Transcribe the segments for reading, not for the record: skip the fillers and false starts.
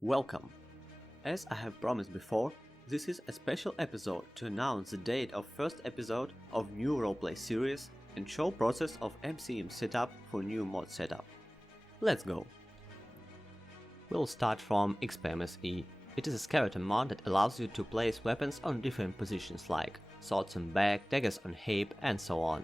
Welcome! As I have promised before, this is a special episode to announce the date of first episode of new roleplay series and show process of MCM setup for new mod setup. Let's go! We'll start from XPMSE. It is a skeleton mod that allows you to place weapons on different positions like swords on back, daggers on hip and so on.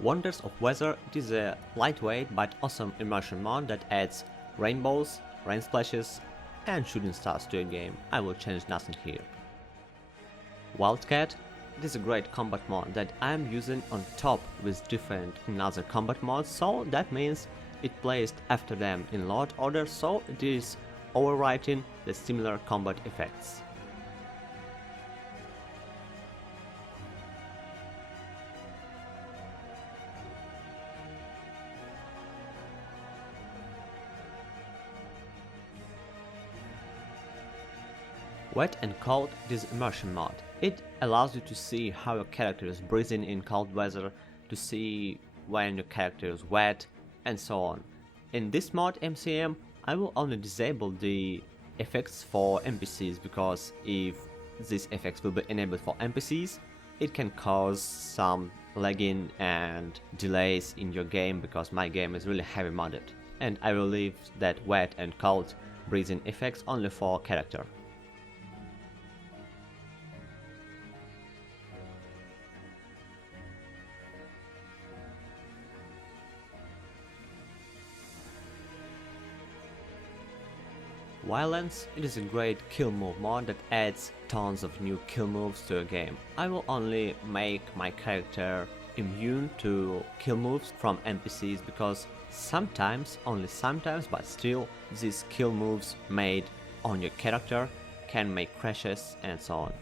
Wonders of Weather, it is a lightweight but awesome immersion mod that adds rainbows, rain splashes and shooting stars to a game. I will change nothing here. Wildcat, it is a great combat mod that I am using on top with different another combat mods, so that means it placed after them in load order, so it is overwriting the similar combat effects. Wet and Cold, it is Immersion mod. It allows you to see how your character is breathing in cold weather, to see when your character is wet, and so on. In this mod MCM, I will only disable the effects for NPCs, because if these effects will be enabled for NPCs, it can cause some lagging and delays in your game, because my game is really heavy modded. And I will leave that wet and cold breathing effects only for character. Violence, it is a great kill move mod that adds tons of new kill moves to a game. I will only make my character immune to kill moves from NPCs, because sometimes, only sometimes, but still, these kill moves made on your character can make crashes and so on.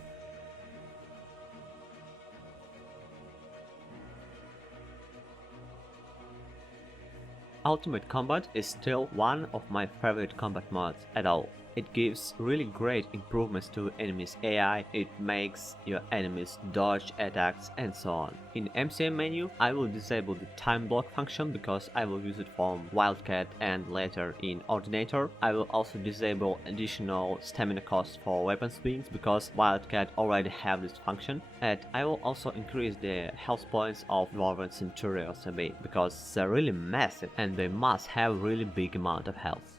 Ultimate Combat is still one of my favorite combat mods at all. It gives really great improvements to enemies' AI, it makes your enemies dodge attacks and so on. In MCM menu, I will disable the time block function because I will use it from Wildcat and later in Ordinator. I will also disable additional stamina cost for weapon swings because Wildcat already have this function. And I will also increase the health points of Dwarven Centurions a bit because they're really massive and they must have really big amount of health.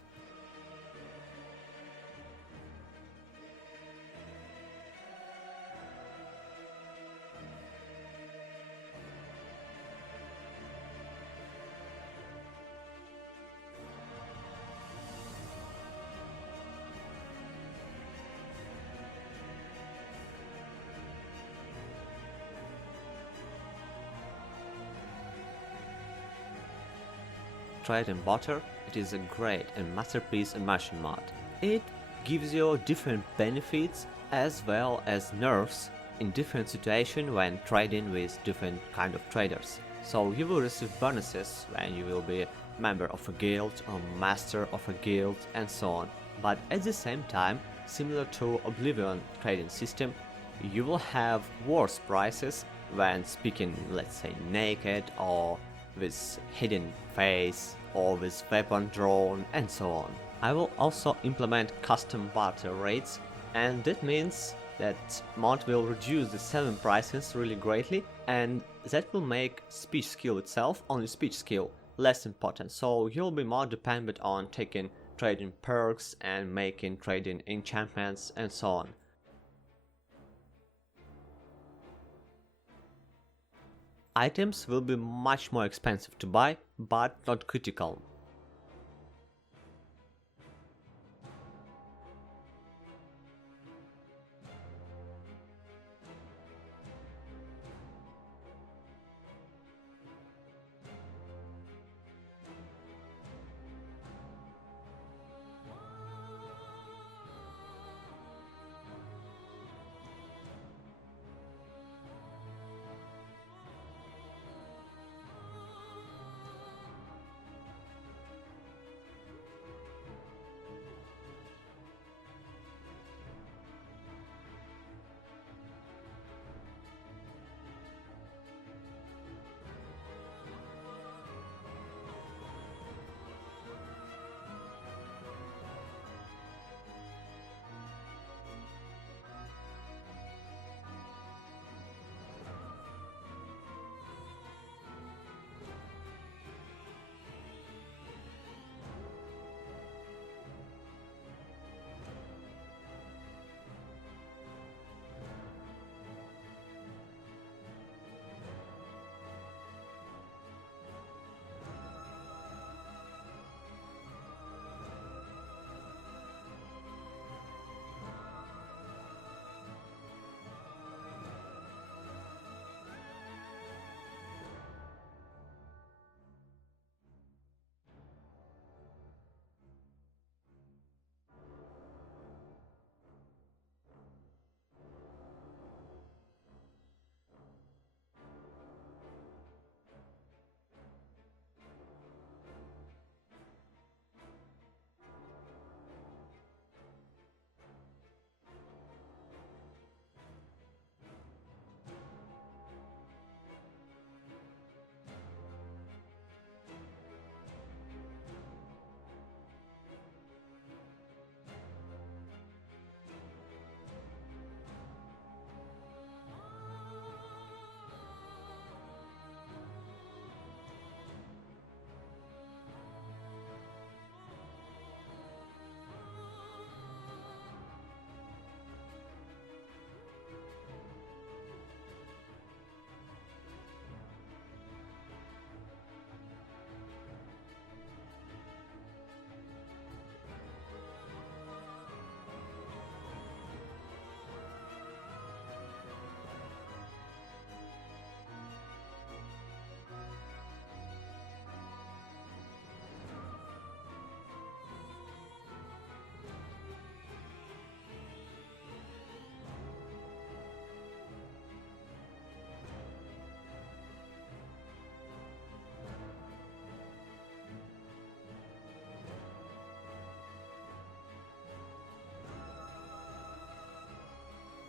Trident Butter, it is a great and masterpiece immersion mod. It gives you different benefits as well as nerfs in different situations when trading with different kind of traders. So you will receive bonuses when you will be a member of a guild or master of a guild and so on. But at the same time, similar to Oblivion trading system, you will have worse prices when speaking, let's say, naked or with hidden face or with weapon drawn and so on. I will also implement custom barter rates, and that means that mod will reduce the selling prices really greatly, and that will make speech skill itself, only speech skill, less important. So you'll be more dependent on taking trading perks and making trading enchantments and so on. Items will be much more expensive to buy, but not critical.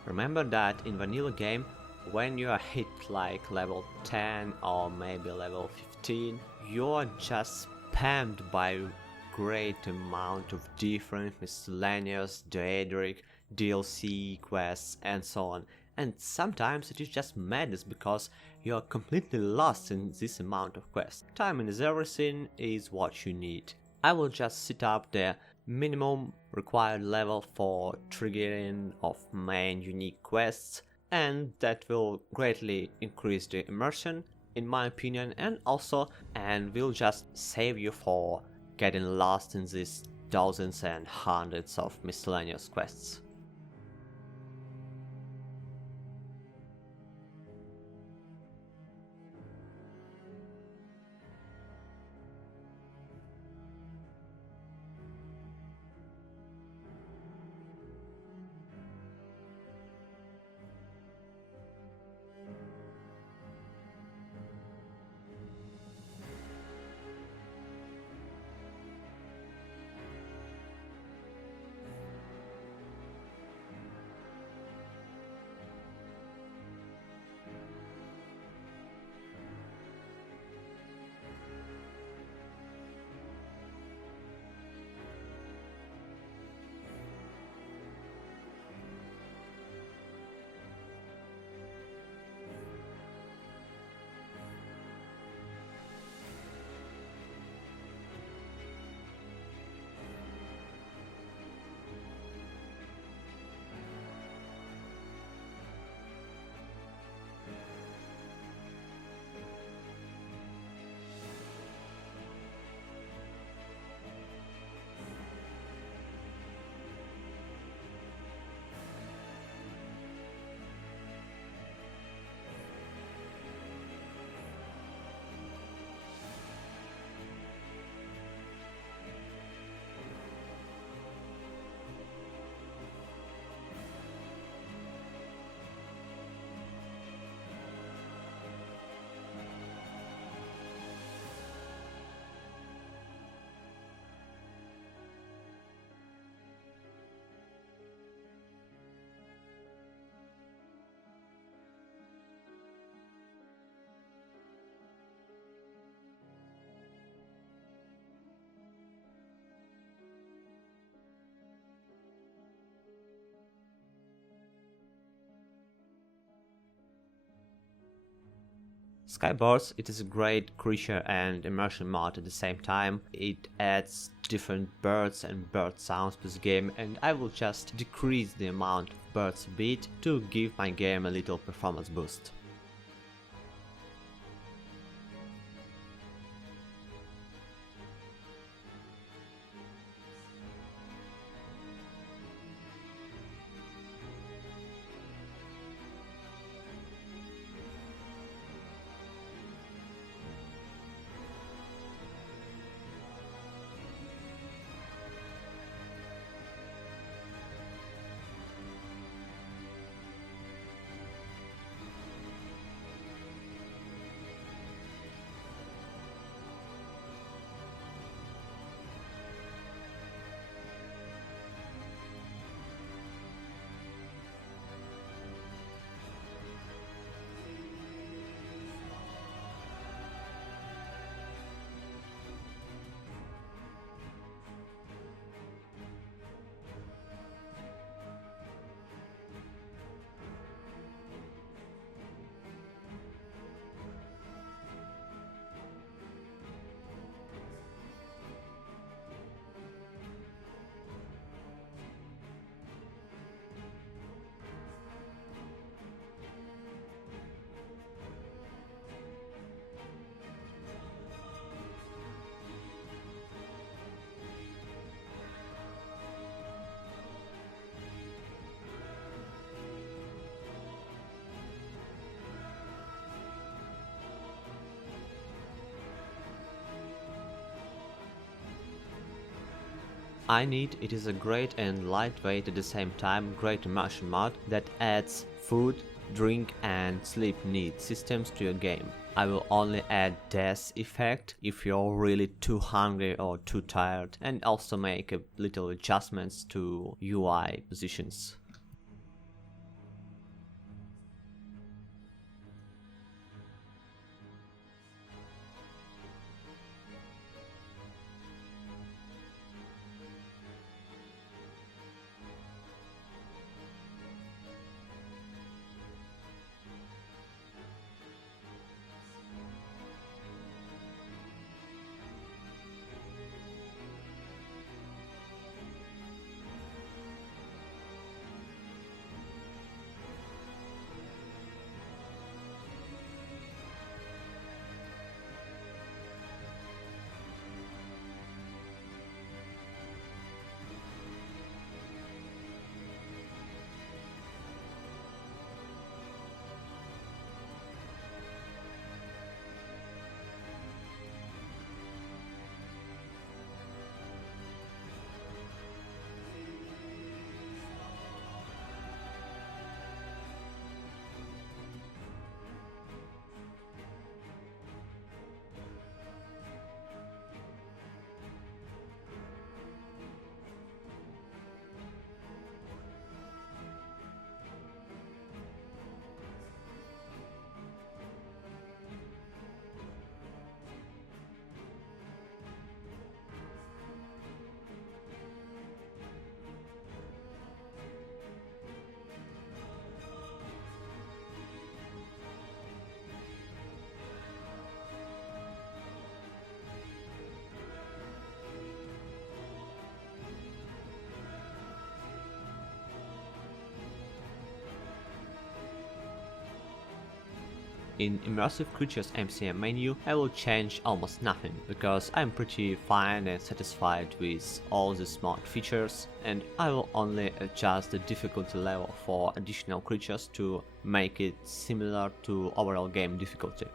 Remember that in vanilla game, when you are hit like level 10 or maybe level 15, you are just spammed by great amount of different miscellaneous, Daedric, DLC quests and so on. And sometimes it is just madness because you are completely lost in this amount of quests. Timing is everything is what you need. I will just set up the minimum required level for triggering of main unique quests, and that will greatly increase the immersion in my opinion, and will just save you for getting lost in these dozens and hundreds of miscellaneous quests. Skybirds, it is a great creature and immersion mod at the same time. It adds different birds and bird sounds to the game, and I will just decrease the amount of birds a bit to give my game a little performance boost. It is a great and lightweight at the same time great immersion mod that adds food, drink and sleep need systems to your game. I will only add death effect if you're really too hungry or too tired, and also make a little adjustments to UI positions. In Immersive Creatures MCM menu, I will change almost nothing, because I'm pretty fine and satisfied with all the smart features, and I will only adjust the difficulty level for additional creatures to make it similar to overall game difficulty.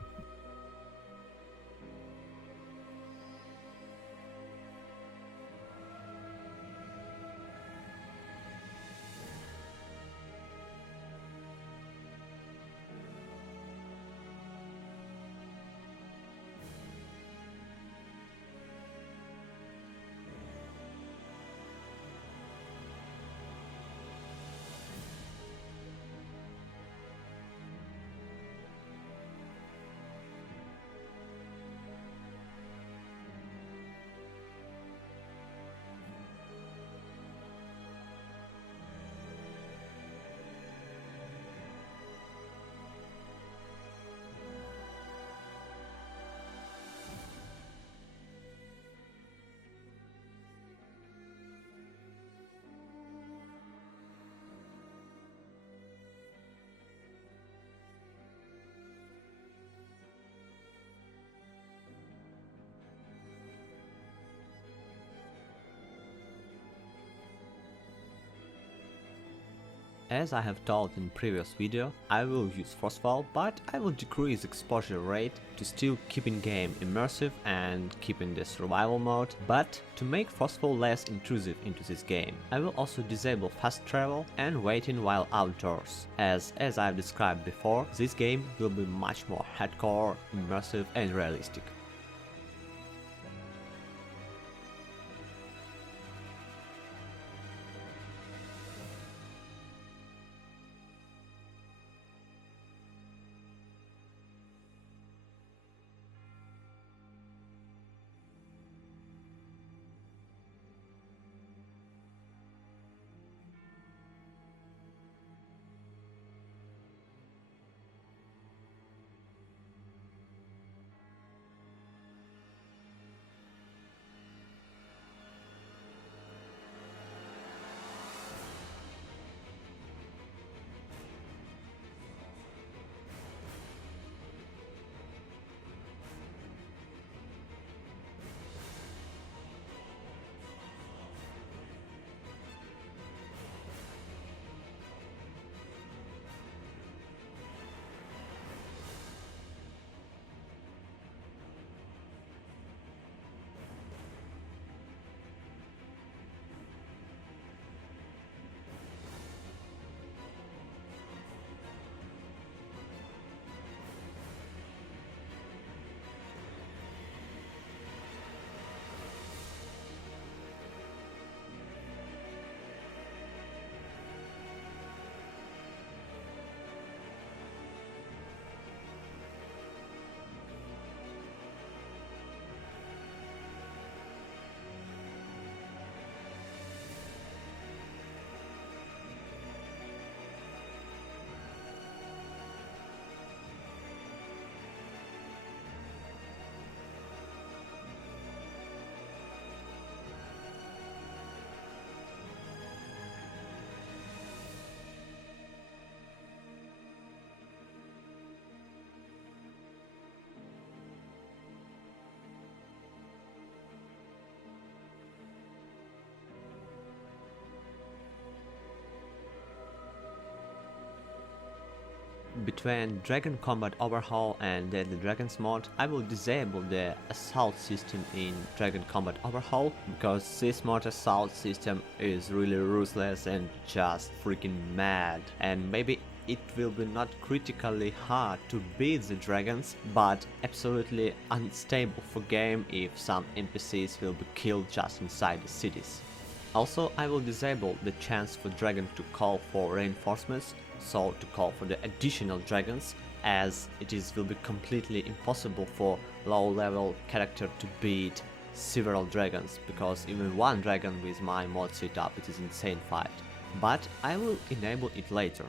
As I have told in previous video, I will use Frostfall, but I will decrease exposure rate to still keeping game immersive and keeping the survival mode, but to make Frostfall less intrusive into this game. I will also disable fast travel and waiting while outdoors, as I've described before, this game will be much more hardcore, immersive and realistic. Between Dragon Combat Overhaul and Deadly Dragons mod, I will disable the assault system in Dragon Combat Overhaul, because this mod assault system is really ruthless and just freaking mad, and maybe it will be not critically hard to beat the dragons, but absolutely unstable for game if some NPCs will be killed just inside the cities. Also, I will disable the chance for dragon to call for reinforcements, so to call for the additional dragons, as will be completely impossible for low level character to beat several dragons, because even one dragon with my mod setup it is insane fight. But I will enable it later.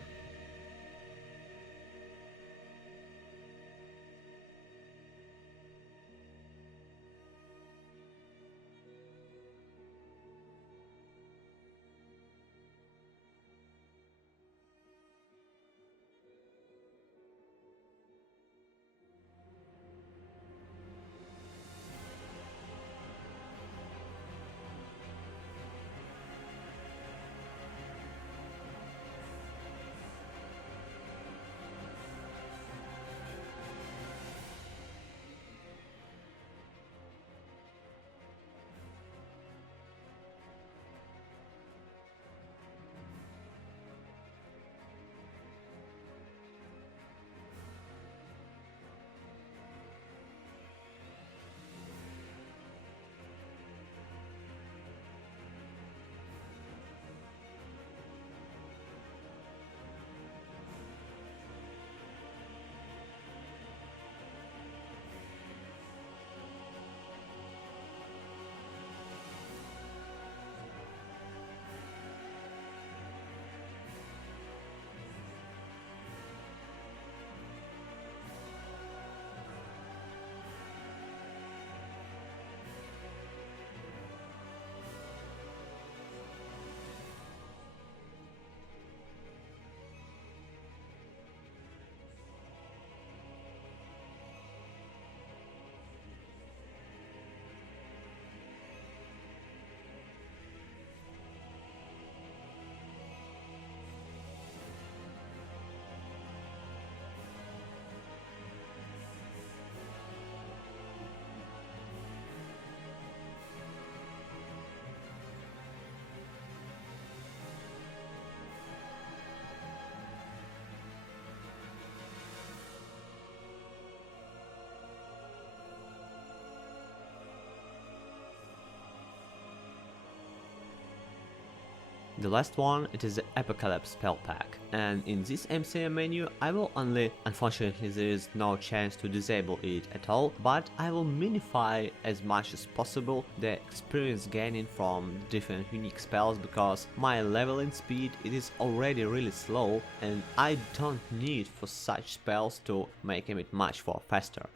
The last one, it is the Apocalypse spell pack, and in this MCM menu I will only, unfortunately there is no chance to disable it at all, but I will minify as much as possible the experience gaining from different unique spells, because my leveling speed it is already really slow and I don't need for such spells to make it much more faster.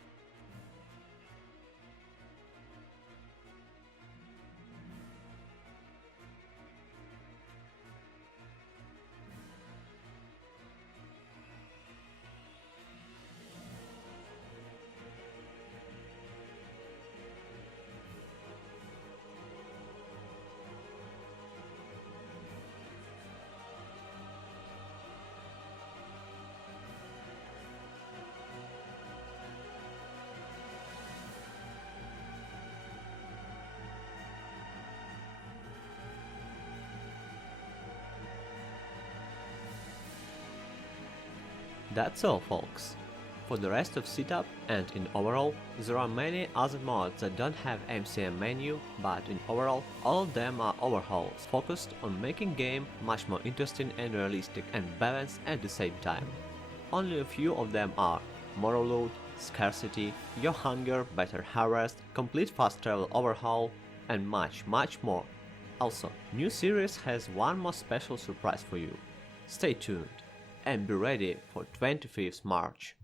That's all folks. For the rest of setup and in Overhaul, there are many other mods that don't have MCM menu, but in Overhaul all of them are overhauls focused on making game much more interesting and realistic and balanced at the same time. Only a few of them are Moral Loot, Scarcity, Your Hunger, Better Harvest, Complete Fast Travel Overhaul, and much more. Also, new series has one more special surprise for you. Stay tuned and be ready for 25th March.